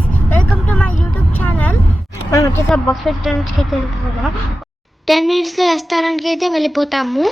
guys, welcome to my YouTube channel. మనం వచ్చేసి బఫెట్ లంచ్కి అయితే వెళ్తున్నాం. 10 minutes రెస్టారెంట్కి అయితే వెళ్ళిపోతాము.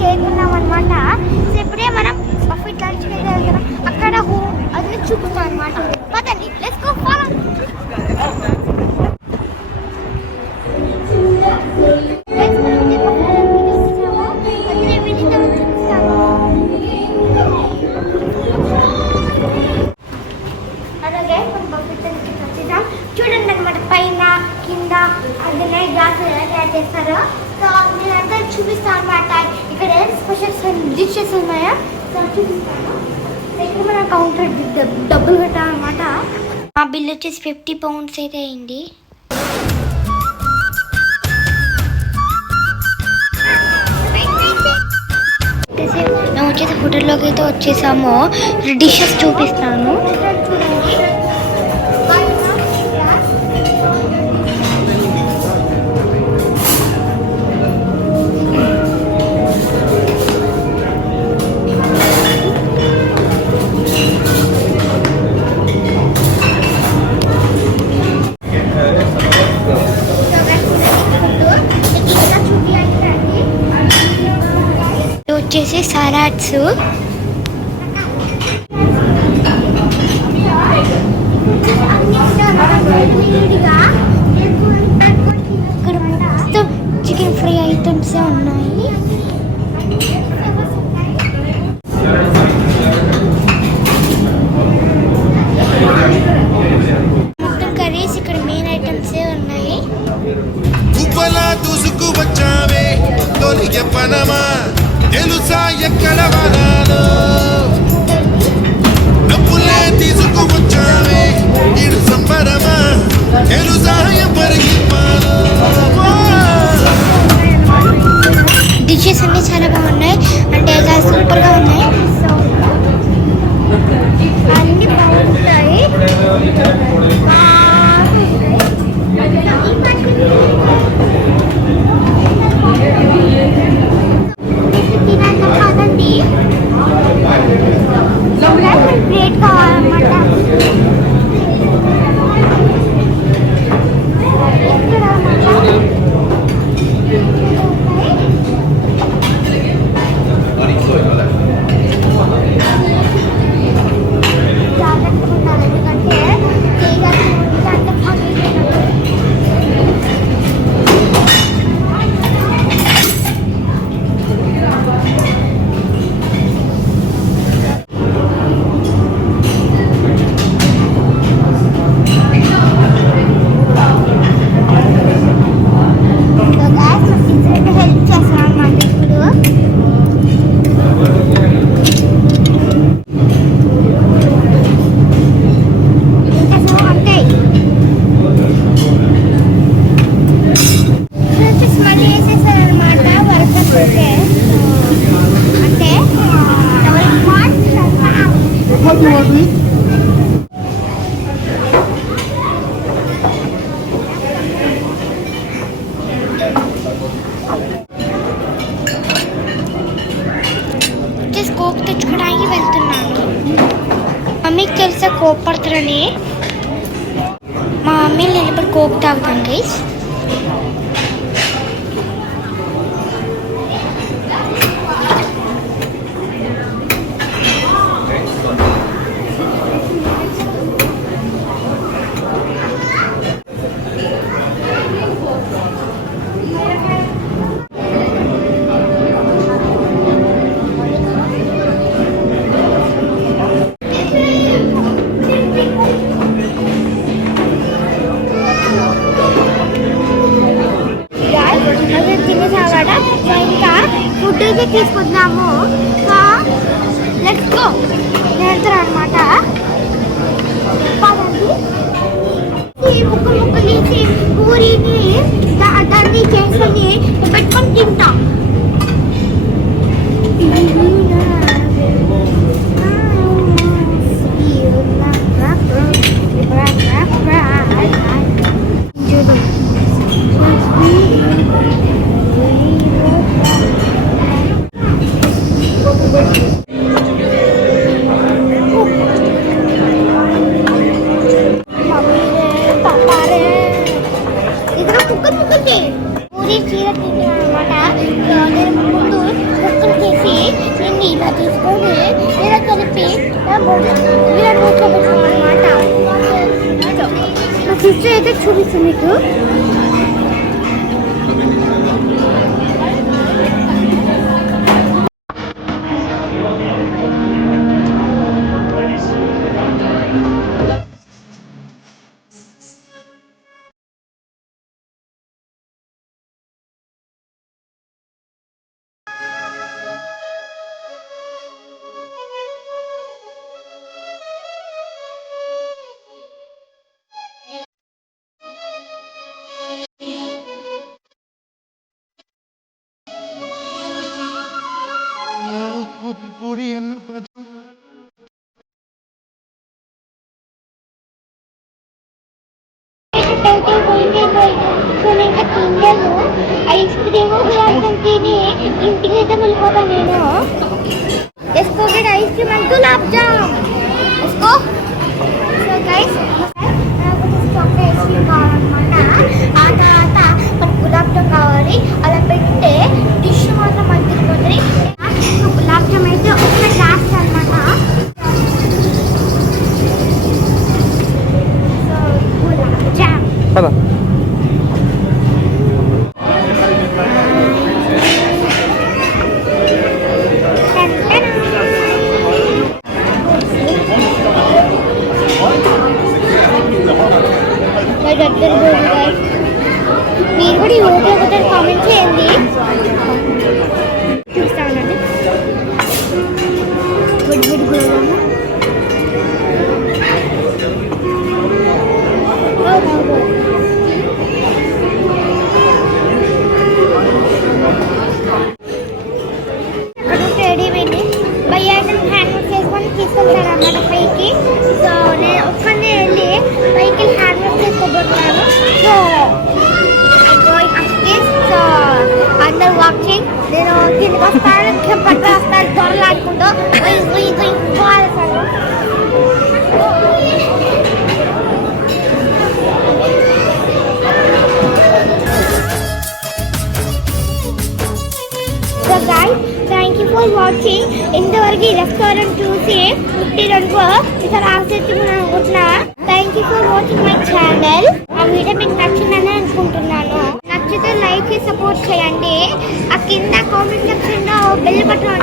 చేరుకున్నాం అనమాట. సో ఇప్పుడే మనం బఫెట్ లంచ్కి అయితే వెళ్తున్నాం. అక్కడ అది చూపిస్తాం అనమాట. పదండి, లెట్స్ గో ఫాలో. అలాగే మనం బఫెట్ లంచ్కి వచ్చేసాం. చూడండి అనమాట, పైన కింద అందులో గ్లాస్ ఎలా తయారు చేస్తారో. సో నేనంతా చూపిస్తాను అనమాట. ఇక్కడ స్పెషల్ డిషెస్ ఉన్నాయా, సో చూపిస్తాను. ఇక్కడ మన కౌంటర్ డబ్బులు కట్టాలన్నమాట. మా బిల్ వచ్చేసి 50 pounds అయితే అయింది. మేము వచ్చేసి హోటల్లోకి అయితే వచ్చేసాము. డిషెస్ చూపిస్తాను. వచ్చేసి సలాడ్స్, ఇక్కడ మొత్తం చికెన్ ఫ్రై ఐటమ్స్ ఉన్నాయి. మొత్తం కర్రీస్ ఇక్కడ మెయిన్ ఐటమ్సే ఉన్నాయి. తెలుసా ఎక్కడ వాడాలో డబ్బులే తీసుకువచ్చావే ఇడు సంబరమా తెలుసా ఎవరికి డిషెస్ అన్నీ చాలా బాగున్నాయి, అంటే చాలా సూపర్గా ఉన్నాయి. అన్నీ బాగుంటాయి. ప్లేట్ కావాలన్నమాట. కోక్ తెచ్చుకోవడానికి వెళ్తున్నాను. మమ్మీకి తెలిసే కోపడుతుందని మా మమ్మీ నిలబడి కోక్ తాగుతాను గైస్. ఫుడ్ అయితే తీసుకుందాము. Let's go. వెళ్తారు అనమాట. ముక్కలు తీసి పూరిని దాన్ని చేసుకొని చీర తింటున్నాను అనమాట. నేను ముందు ముక్కలు చేసి నేను ఇలా తీసుకొని ఇలా కలిపి ఇలా నోట్లో పెట్టుకున్నాను అనమాట. మా సిస్టర్ అయితే చూపిస్తాను మీకు. పూరి ఐస్ క్రీమ్ తిని ఇంటికి అయితే వెళ్ళిపోతాను నేను. ఎస్కో ice cream and gulab jam. ఎస్కో సో గైస్ నాకు ఐస్ క్రీమ్ కావాలన్నమాట. ఆ తర్వాత మనకు గులాబ్ జామ్ కావాలి. అలా పెడితే డిష్ మాత్రం మంచిపోతుంది. గులాబ్ జామ్ అయితే ఒక లాస్ట్ అనమాట. సో గులాబ్ జామ్ మీరు కూడా ఈ ఓకే ఒకటి కామెంట్ చేయండి. చూస్తానండి గుడ్ గుడ్ గుడ్ రెడీ అయింది. భయ్య హ్యాండ్ వాష్ చేసుకొని తీసుకెళ్తాను అన్నమాట పైకి. సో నేను ఒక్కనే వెళ్ళి పైకి హ్యాండ్ వాష్ చేసుకోబోతున్నాను. సో సో అందరు వాచింగ్. నేను కిందకి వస్తాను, పట్ట వస్తాను, త్వరలు ఆడుకుంటూ పోవాలసాను. So guys thank you for watching. ఇంతవరకు ఈ రెస్టారెంట్ చూసి పుట్టిననుకో ఇక్కడ ఆసక్తిగా అనుకుంటున్నా. Thank you for watching my channel. ఆ వీడియో మీకు నచ్చిందని అనుకుంటున్నాను. నచ్చితే లైక్ సపోర్ట్ చేయండి. ఆ కింద కామెంట్ సెక్షన్ లో బెల్ బటన్